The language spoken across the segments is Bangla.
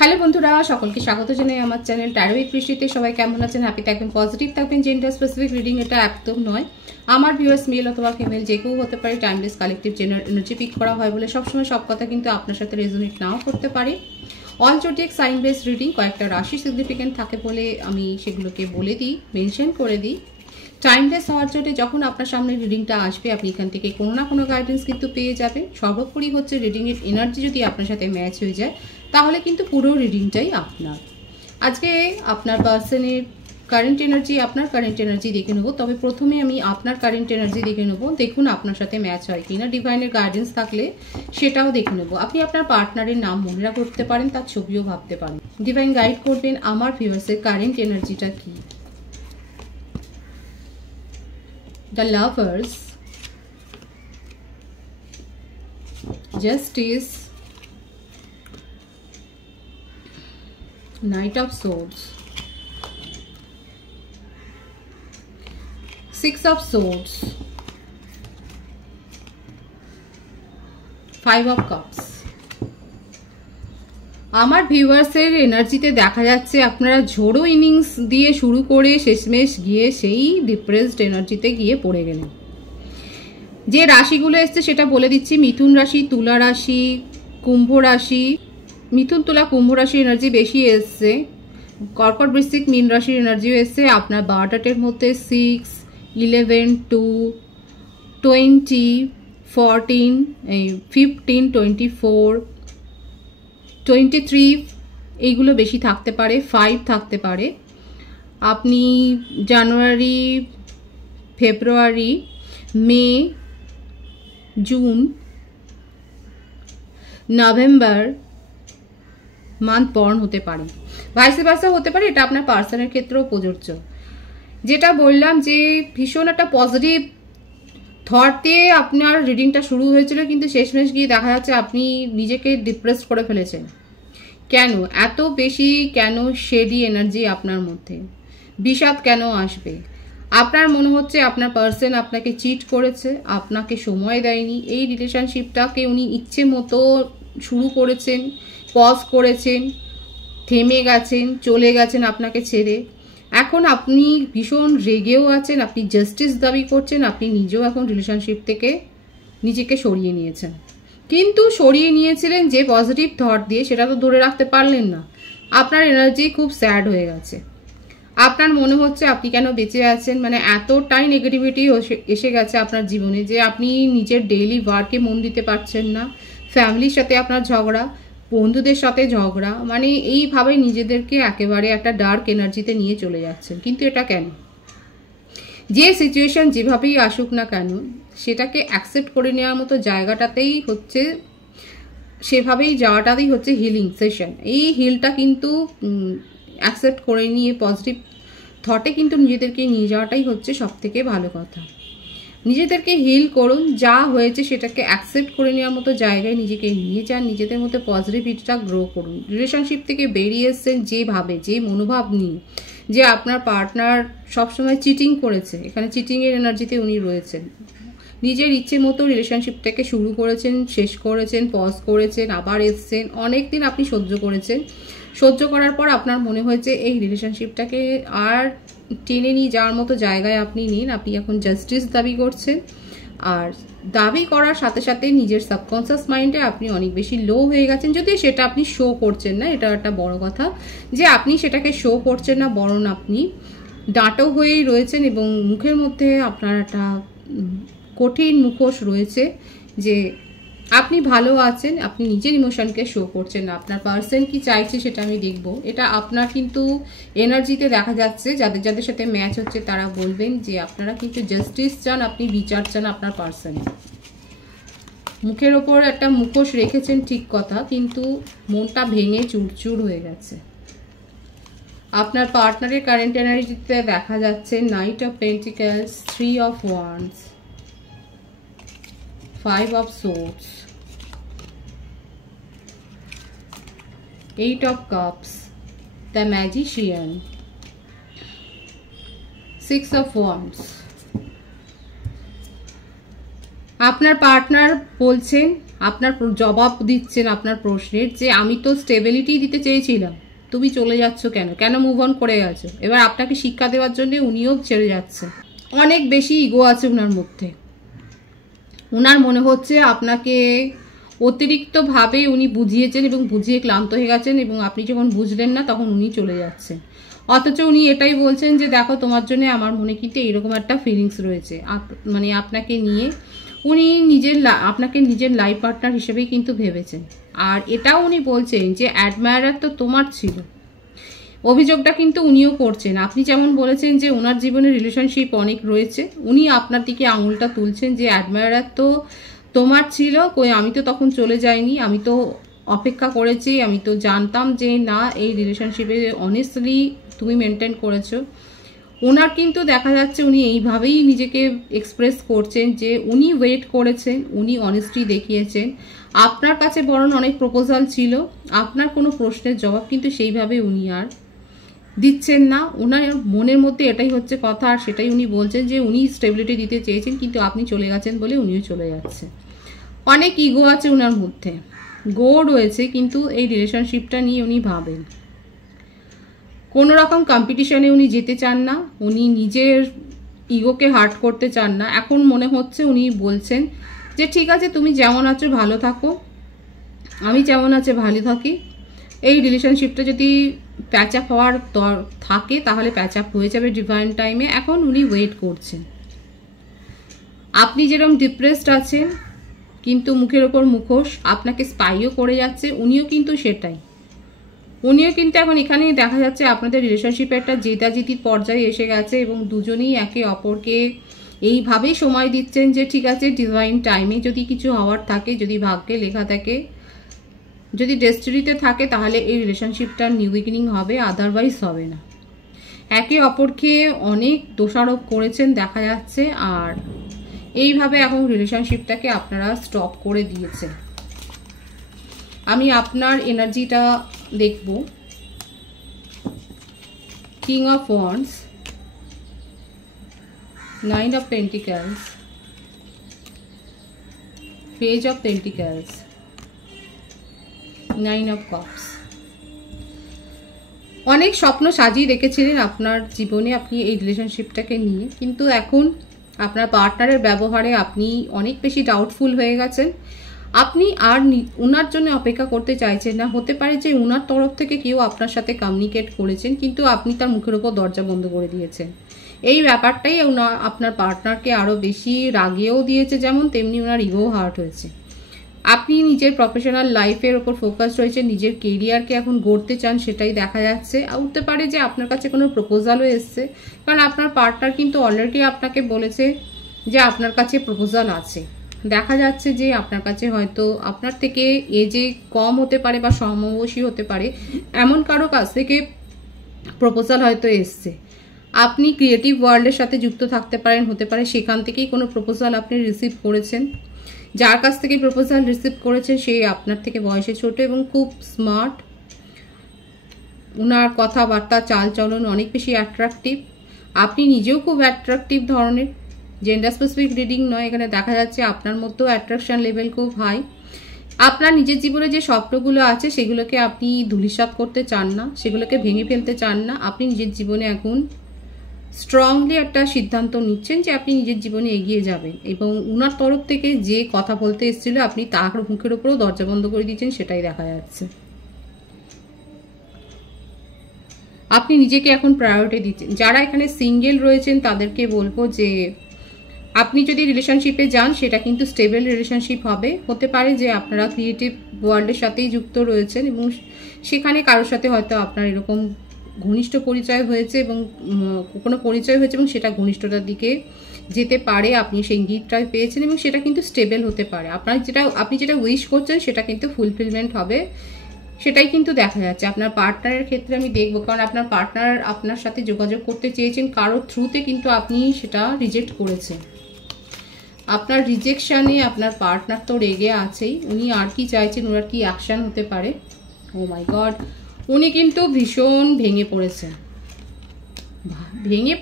হ্যালো বন্ধুরা, সকলকে স্বাগত জানাই আমার চ্যানেল ট্যারো উইথ বৃষ্টিতে। সবাই কেমন আছেন? হ্যাপি থাকবেন, পজিটিভ থাকবেন। জেন্ডার স্পেসিফিক রিডিং এটা একদম নয়। আমার ভিউয়ার্স মেল অথবা ফিমেল যে কেউ হতে পারে। টাইমলেস কালেকটিভ এনার্জি পিক করা হয় বলে সবসময় সব কথা কিন্তু আপনার সাথে রেজোনেট নাও করতে পারে। All zodiac sign base reading, কয়েকটা রাশি সিগনিফিকেন্ট থাকে বলে আমি সেগুলোকে বলে দিই, মেনশন করে দিই। টাইমলেস হওয়ার জন্য যখন আপনার সামনে রিডিংটা আসবে আপনি এখান থেকে কোনো না কোনো গাইডেন্স কিন্তু পেয়ে যাবেন। সর্বোপরি হচ্ছে রিডিংয়ের এনার্জি যদি আপনার সাথে ম্যাচ হয়ে যায় তাহলে কিন্তু পুরো রিডিংটাই আপনার। আজকে আপনার পার্সনের কারেন্ট এনার্জি দেখে নেবো। তবে প্রথমে আমি আপনার কারেন্ট এনার্জি দেখে নেবো, দেখুন আপনার সাথে ম্যাচ হয় কিনা। ডিভাইনের গাইডেন্স থাকলে সেটাও দেখে নেবো। আপনি আপনার পার্টনারের নাম মনে রাখতে পারেন, তার ছবিও ভাবতে পারেন। ডিভাইন গাইড করবেন আমার ভিউয়ার্সের কারেন্ট এনার্জিটা কি। The Lovers, Justice, Knight of Swords, Six of Swords, Five of Cups. আমার ভিউয়ার্সের এনার্জিতে দেখা যাচ্ছে আপনারা ঝোড়ো ইনিংস দিয়ে শুরু করে শেষমেশ গিয়ে সেই ডিপ্রেসড এনার্জিতে গিয়ে পড়ে গেলেন। যে রাশিগুলো এসছে সেটা বলে দিচ্ছি। মিথুন রাশি, তুলা রাশি, কুম্ভ রাশি। মিথুন, তুলা, কুম্ভ রাশির এনার্জি বেশি এসছে। কর্কট, বৃশ্চিক, মীন রাশির এনার্জিও এসছে। আপনার বারোটাটের মধ্যে 6, 11, 2, 20, 14, 15, 24, 23 এইগুলো বেশি থাকতে পারে। 5 থাকতে পারে। আপনি জানুয়ারি, ফেব্রুয়ারি, মে, জুন, নভেম্বর মান্থ বর্ন হতে পারে। ভাইস ভার্সা হতে পারে। এটা আপনার পার্সনের ক্ষেত্রেও প্রযোজ্য। যেটা বললাম যে ভীষণ একটা পজিটিভ থট দিয়ে আপনার রিডিংটা শুরু হয়েছিল, কিন্তু শেষমেশ গিয়ে দেখা যাচ্ছে আপনি নিজেকে ডিপ্রেসড করে ফেলেছেন। কেন এত বেশি, কেন শেডি এনার্জি আপনার মধ্যে? বিষাদ কেন আসবে? আপনার মনে হচ্ছে আপনার পার্সন আপনাকে চিট করেছে, আপনাকে সময় দেয়নি। এই রিলেশনশিপটাকে উনি ইচ্ছে মতো শুরু করেছেন, পজ করেছেন, থেমে গেছেন, চলে গেছেন আপনাকে ছেড়ে। এখন আপনি ভীষণ রেগেও আছেন, আপনি জাস্টিস দাবি করছেন, আপনি নিজেও এখন রিলেশনশিপ থেকে নিজেকে সরিয়ে নিয়েছেন। কিন্তু সরিয়ে নিয়েছিলেন যে পজিটিভ থট দিয়ে, সেটা তো ধরে রাখতে পারলেন না। আপনার এনার্জি খুব স্যাড হয়ে গেছে। আপনার মনে হচ্ছে আপনি কেন বেঁচে আছেন, মানে এতটাই নেগেটিভিটি এসে গেছে আপনার জীবনে যে আপনি নিজের ডেইলি ওয়ার্কে মন দিতে পারছেন না। ফ্যামিলির সাথে আপনার ঝগড়া, বন্ধুদের সাথে ঝগড়া, মানে এইভাবে নিজেদেরকে একেবারে একটা ডার্ক এনার্জিতে নিয়ে চলে যাচ্ছেন। কিন্তু এটা কেন? যে সিচুয়েশন যেভাবেই আসুক না কেন সেটাকে অ্যাকসেপ্ট করে নেওয়ার মতো জায়গাটাতেই হচ্ছে, সেভাবেই যাওয়াটাতেই হচ্ছে হিলিং সেশন। এই হিলটা কিন্তু অ্যাকসেপ্ট করে নিয়ে পজিটিভ থটে কিন্তু নিজেদেরকে নিয়ে যাওয়াটাই হচ্ছে সব থেকে ভালো কথা। নিজেদেরকে হিল করুন, যা হয়েছে সেটাকে অ্যাকসেপ্ট করে নেওয়ার মতো জায়গায় নিজেকে নিয়ে যান, নিজেদের মধ্যে পজিটিভিটিটা গ্রো করুন। রিলেশনশিপ থেকে বেরিয়ে এসছেন যেভাবে, যে মনোভাব নিয়ে যে আপনার পার্টনার সবসময় চিটিং করেছে, এখানে চিটিংয়ের এনার্জিতে উনি রয়েছেন। নিজের ইচ্ছে মতো রিলেশনশিপটাকে শুরু করেছেন, শেষ করেছেন, পজ করেছেন, আবার এসছেন। অনেক দিন আপনি সহ্য করেছেন। সহ্য করার পর আপনার মনে হয়েছে এই রিলেশনশিপটাকে আর টেনে নিয়ে যাওয়ার মতো জায়গায় আপনি নেন। আপনি এখন জাস্টিস দাবি করছেন। আর দাবি করার সাথে সাথে নিজের সাবকনসিয়াস মাইন্ডে আপনি অনেক বেশি লো হয়ে গেছেন। যদিও সেটা আপনি শো করছেন না, এটা একটা বড় কথা যে আপনি সেটাকে শো করছেন না, বরং আপনি ডাঁটো হয়েই রয়েছেন এবং মুখের মধ্যে আপনার একটা কঠিন মুখোশ রয়েছে যে আপনি ভালো আছেন, আপনি নিজের ইমোশনকে শো করছেন না। আপনার পার্সন কি চাইছে সেটা আমি দেখব। এটা আপনার কিন্তু এনার্জিতে দেখা যাচ্ছে। যাদের যাদের সাথে ম্যাচ হচ্ছে তারা বলবেন যে আপনারা কিন্তু জাস্টিস চান, আপনি বিচার চান আপনার পার্সনে। মুখের ওপর একটা মুখোশ রেখেছেন ঠিক কথা, কিন্তু মনটা ভেঙে চুরচুর হয়ে গেছে। আপনার পার্টনারের কারেন্ট এনার্জিতে দেখা যাচ্ছে night of pentacles, 3 of Wands, 5 of Swords, 8 of Cups, the Magician, 6 of Wands। আপনার পার্টনার বলছেন আপনার জবাব দিচ্ছেন আপনার প্রশ্নের, যে আমি তো স্টেবিলিটি দিতে চেয়েছিলাম, তুমি চলে যাচ্ছ কেন, কেন মুভ অন করে গেছো। এবার আপনাকে শিক্ষা দেওয়ার জন্য উনিও ছেড়ে যাচ্ছে। অনেক বেশি ইগো আছে ওনার মধ্যে। ওনার মনে হচ্ছে আপনাকে অতিরিক্তভাবে উনি বুঝিয়েছেন এবং বুঝিয়ে ক্লান্ত হয়ে গেছেন, এবং আপনি যখন বুঝলেন না তখন উনি চলে যাচ্ছেন। অথচ উনি এটাই বলছেন যে দেখো তোমার জন্য আমার মনে কিন্তু এইরকম একটা ফিলিংস রয়েছে, মানে আপনাকে নিয়ে উনি আপনাকে নিজের লাইফ পার্টনার হিসেবেই কিন্তু ভেবেছেন। আর এটাও উনি বলছেন যে অ্যাডমায়ারার তো তোমার ছিল। অভিযোগটা কিন্তু উনিও করছেন। আপনি যেমন বলেছেন যে ওনার জীবনে রিলেশনশিপ অনেক রয়েছে, উনি আপনার দিকে আঙুলটা তুলছেন যে অ্যাডমায়ারার তো তোমার ছিল, কই আমি তো তখন চলে যাইনি, আমি তো অপেক্ষা করেছি, আমি তো জানতাম যে না এই রিলেশনশিপে অনেস্টলি তুমি মেনটেন করেছো। ওনার কিন্তু দেখা যাচ্ছে উনি এইভাবেই নিজেকে এক্সপ্রেস করছেন যে উনি ওয়েট করেছেন, উনি অনেস্টি দেখিয়েছেন। আপনার কাছে বরং অনেক প্রপোজাল ছিল, আপনার কোনো প্রশ্নের জবাব কিন্তু সেইভাবে উনি আর দিচ্ছেন না। ওনার মনের মধ্যে এটাই হচ্ছে কথা, আর সেটাই উনি বলছেন যে উনি স্টেবিলিটি দিতে চেয়েছেন কিন্তু আপনি চলে গেছেন বলে উনিও চলে যাচ্ছে। অনেক ইগো আছে ওনার মধ্যে, গো রয়েছে, কিন্তু এই রিলেশনশিপটা নিয়ে উনি ভাবেন। কোনো রকম কম্পিটিশনে উনি যেতে চান না, উনি নিজের ইগোকে হার্ট করতে চান না। এখন মনে হচ্ছে উনি বলছেন যে ঠিক আছে তুমি যেমন আছো ভালো থাকো, আমি যেমন আছে ভালো থাকি। এই রিলেশনশিপটা যদি প্যাচ আপ হওয়ার থাকে তাহলে প্যাচ আপ হয়ে যাবে ডিভাইন টাইমে। এখন উনি ওয়েট করছেন। আপনি যেরকম ডিপ্রেসড আছেন কিন্তু মুখের ওপর মুখোশ, আপনাকে স্পাইও করে যাচ্ছে, উনিও কিন্তু সেটাই। উনিও কিন্তু এখন এখানেই দেখা যাচ্ছে আপনাদের রিলেশনশিপে একটা জেতাজিতির পর্যায়ে এসে গেছে, এবং দুজনেই একে অপরকে এইভাবেই সময় দিচ্ছেন যে ঠিক আছে ডিভাইন টাইমে যদি কিছু হওয়ার থাকে, যদি ভাগ্যে লেখা থাকে, যদি ডেস্টিনিতে থাকে, তাহলে এই রিলেশনশিপটার নিউ বিগিনিং হবে, আদারওয়াইজ হবে না। একে অপরকে অনেক দোষারোপ করেছেন দেখা যাচ্ছে, আর এইভাবে এখন রিলেশনশিপটাকে আপনারা স্টপ করে দিয়েছেন। আমি আপনার এনার্জিটা দেখব। King of wands, 9 of Pentacles, Page of Pentacles, 9 of Cups। অনেক স্বপ্ন সাজিয়ে রেখেছিলেন আপনার জীবনে আপনি এই রিলেশনশিপটাকে নিয়ে, কিন্তু এখন আপনার পার্টনারের ব্যবহারে আপনি অনেক বেশি ডাউটফুল হয়ে গেছেন। আপনি আর ওনার জন্য অপেক্ষা করতে চাইছেন না। হতে পারে যে ওনার তরফ থেকে কেউ আপনার সাথে কমিউনিকেট করেছেন, কিন্তু আপনি তার মুখের উপর দরজা বন্ধ করে দিয়েছেন। এই ব্যাপারটাই আপনার পার্টনারকে আরও বেশি রাগিয়েও দিয়েছে, যেমন তেমনি ওনার ইগো হার্ট হয়েছে। আপনি নিজের প্রফেশনাল লাইফের ওপর ফোকাস রয়েছে, নিজের কেরিয়ারকে এখন গড়তে চান, সেটাই দেখা যাচ্ছে। হতে পারে যে আপনার কাছে কোনো প্রপোজালও এসছে, কারণ আপনার পার্টনার কিন্তু অলরেডি আপনাকে বলেছে যে আপনার কাছে প্রপোজাল আছে। দেখা যাচ্ছে যে আপনার কাছে হয়তো আপনার থেকে এজে কম হতে পারে বা সমবয়সী হতে পারে, এমন কারো কাছ থেকে প্রপোজাল হয়তো এসছে। আপনি ক্রিয়েটিভ ওয়ার্ল্ডের সাথে যুক্ত থাকতে পারেন, হতে পারে সেখান থেকেই কোনো প্রপোজাল আপনি রিসিভ করেছেন। যার কাছ থেকে প্রপোজাল রিসিভ করেছেন সে আপনার থেকে বয়সে ছোট এবং খুব স্মার্ট। ওনার কথাবার্তা চালচলন অনেক বেশি অ্যাট্রাকটিভ। আপনি নিজেও খুব অ্যাট্রাকটিভ ধরনের। জেন্ডার স্পেসিফিক রিডিং নয়, এখানে দেখা যাচ্ছে আপনার মধ্যেও অ্যাট্রাকশন লেভেল খুব হাই। আপনার নিজের জীবনে যে স্বপ্নগুলো আছে সেগুলোকে আপনি ধূলিসাৎ করতে চান না, সেগুলোকে ভেঙে ফেলতে চান না। আপনি নিজের জীবনে এখন স্ট্রংলি একটা সিদ্ধান্ত নিচ্ছেন যে আপনি নিজের জীবনে এগিয়ে যাবেন, এবং উনার তরফ থেকে যে কথা বলতে এসেছিল আপনি তার মুখের উপরেও দরজা বন্ধ করে দিচ্ছেন, সেটাই দেখা যাচ্ছে। আপনি নিজেকে এখন প্রায়োরিটি দিচ্ছেন। যারা এখানে সিঙ্গেল রয়েছেন তাদেরকে বলবো যে আপনি যদি রিলেশনশিপে যান সেটা কিন্তু স্টেবল রিলেশনশিপ হবে। হতে পারে যে আপনারা ক্রিয়েটিভ ওয়ার্ল্ডের সাথেই যুক্ত রয়েছেন এবং সেখানে কারোর সাথে হয়তো আপনার এরকম ঘনিষ্ঠ পরিচয় হয়েছে এবং কোনো পরিচয় হয়েছে এবং সেটা ঘনিষ্ঠতার দিকে যেতে পারে। আপনি সেই ইঙ্গিতটা পেয়েছেন এবং সেটা কিন্তু স্টেবল হতে পারে। আপনি যেটা উইশ করছেন সেটা কিন্তু ফুলফিলমেন্ট হবে, সেটাই কিন্তু দেখা যাচ্ছে। আপনার পার্টনারের ক্ষেত্রে আমি দেখবো, কারণ আপনার পার্টনার আপনার সাথে যোগাযোগ করতে চেয়েছেন কারোর থ্রুতে, কিন্তু আপনি সেটা রিজেক্ট করেছেন। আপনার রিজেকশানে আপনার পার্টনার তো রেগে আছেই, উনি আর কি চাইছেন, ওনার কি অ্যাকশন হতে পারে। ও মাই গড, উনি কিন্তু ভীষণ ভেঙে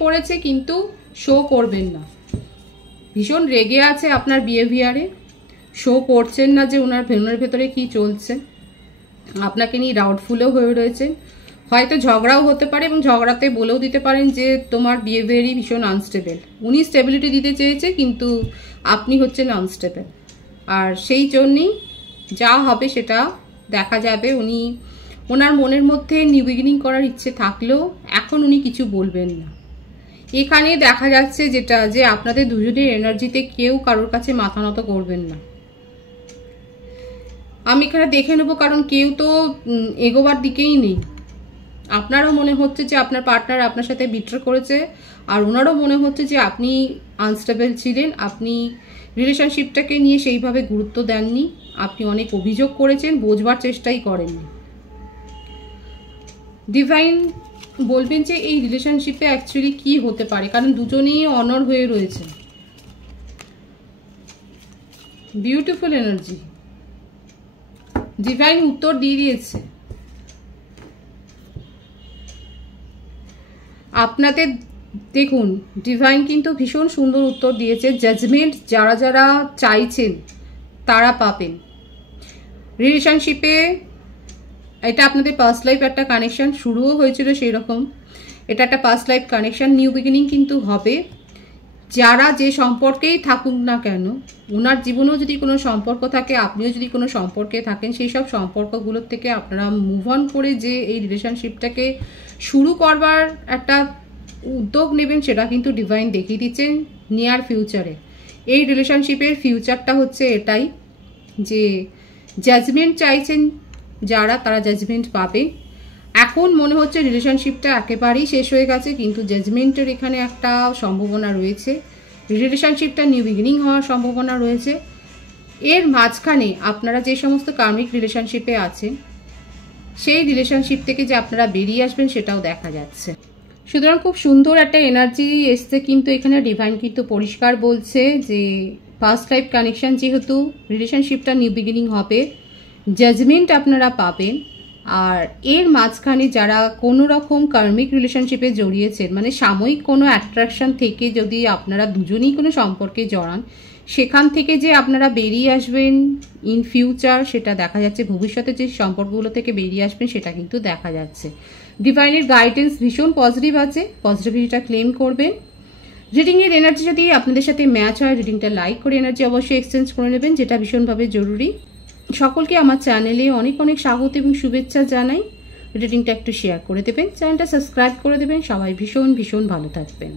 পড়েছে কিন্তু শো করবেন না। ভীষণ রেগে আছে আপনার বিহেভিয়ারে, শো করছেন না যে ওনার ভেতরে কি চলছে, আপনাকে নিয়ে ডাউটফুলও হয়ে রয়েছে। হয়তো ঝগড়াও হতে পারে এবং ঝগড়াতে বলেও দিতে পারেন যে তোমার বিহেভিয়ারই ভীষণ আনস্টেবল। উনি স্টেবিলিটি দিতে চেয়েছে কিন্তু আপনি হচ্ছেন আনস্টেবল, আর সেই জন্যই যা হবে সেটা দেখা যাবে। ওনার মনের মধ্যে নিউ বিগিনিং করার ইচ্ছে থাকলেও এখন উনি কিছু বলবেন না। এখানে দেখা যাচ্ছে যেটা যে আপনাদের দুজনের এনার্জিতে কেউ কারোর কাছে মাথা নত করবেন না। আমি এখানে দেখে নেবো, কারণ কেউ তো এগোবার দিকেই নেই। আপনারও মনে হচ্ছে যে আপনার পার্টনার আপনার সাথে বিট্রে করেছে, আর ওনারও মনে হচ্ছে যে আপনি আনস্টেবল ছিলেন, আপনি রিলেশনশিপটাকে নিয়ে সেইভাবে গুরুত্ব দেননি, আপনি অনেক অভিযোগ করেছেন, বোঝবার চেষ্টাই করেননি। ডিভাইন বলবেন যে এই রিলেশনশিপে অ্যাকচুয়ালি কি হতে পারে, কারণ দুজনেই অনর হয়ে রয়েছে। বিউটিফুল এনার্জি, ডিভাইন উত্তর দিয়ে দিয়েছে। আপনাদের দেখুন, ডিভাইন কিন্তু ভীষণ সুন্দর উত্তর দিয়েছে। জাজমেন্ট যারা যারা চাইছেন তারা পাবেন। রিলেশনশিপে এটা আপনাদের পাস্ট লাইফ একটা কানেকশন শুরুও হয়েছিল, সেই রকম এটা একটা past life connection. New beginning কিন্তু হবে। যারা যে সম্পর্কেই থাকুক না কেন, ওনার জীবনেও যদি কোনো সম্পর্ক থাকে, আপনিও যদি কোনো সম্পর্কে থাকেন, সেই সব সম্পর্কগুলোর থেকে আপনারা মুভ অন করে যে এই রিলেশনশিপটাকে শুরু করবার একটা উদ্যোগ নেবেন, সেটা কিন্তু ডিভাইন দেখিয়ে দিচ্ছেন নিয়ার ফিউচারে। এই রিলেশনশিপের ফিউচারটা হচ্ছে এটাই যে জাজমেন্ট চাইছেন যারা, তারা জাজমেন্ট পাবে। এখন মনে হচ্ছে রিলেশনশিপটা একেবারেই শেষ হয়ে গেছে, কিন্তু জাজমেন্টের এখানে একটা সম্ভাবনা রয়েছে। রিলেশনশিপটা নিউ বিগিনিং হওয়ার সম্ভাবনা রয়েছে। এর মাঝখানে আপনারা যে সমস্ত কার্মিক রিলেশনশিপে আছেন, সেই রিলেশনশিপ থেকে যে আপনারা বেরিয়ে আসবেন সেটাও দেখা যাচ্ছে। সুতরাং খুব সুন্দর একটা এনার্জি এসছে, কিন্তু এখানে ডিভাইন কিন্তু পরিষ্কার বলছে যে পাস্ট লাইফ কানেকশন যেহেতু, রিলেশনশিপটা নিউ বিগিনিং হবে, জাজমেন্ট আপনারা পাবেন। আর এর মাঝখানে যারা কোনো রকম কার্মিক রিলেশনশিপে জড়িয়েছেন, মানে সাময়িক কোনো অ্যাট্রাকশন থেকে যদি আপনারা দুজনেই কোনো সম্পর্কে জড়ান, সেখান থেকে যে আপনারা বেরিয়ে আসবেন ইন ফিউচার সেটা দেখা যাচ্ছে। ভবিষ্যতে যে সম্পর্কগুলো থেকে বেরিয়ে আসবেন সেটা কিন্তু দেখা যাচ্ছে। ডিভাইনের গাইডেন্স ভীষণ পজিটিভ আছে, পজিটিভিটিটা ক্লেম করবেন। রিডিংয়ের এনার্জি যদি আপনাদের সাথে ম্যাচ হয়, রিডিংটা লাইক করে এনার্জি অবশ্যই এক্সচেঞ্জ করে নেবেন, যেটা ভীষণভাবে জরুরি। সকলকে আমার চ্যানেলে অনেক অনেক স্বাগত এবং শুভেচ্ছা জানাই। রিডিংটা একটু শেয়ার করে দেবেন, চ্যানেলটা সাবস্ক্রাইব করে দেবেন। সবাই ভীষণ ভীষণ ভালো থাকবেন।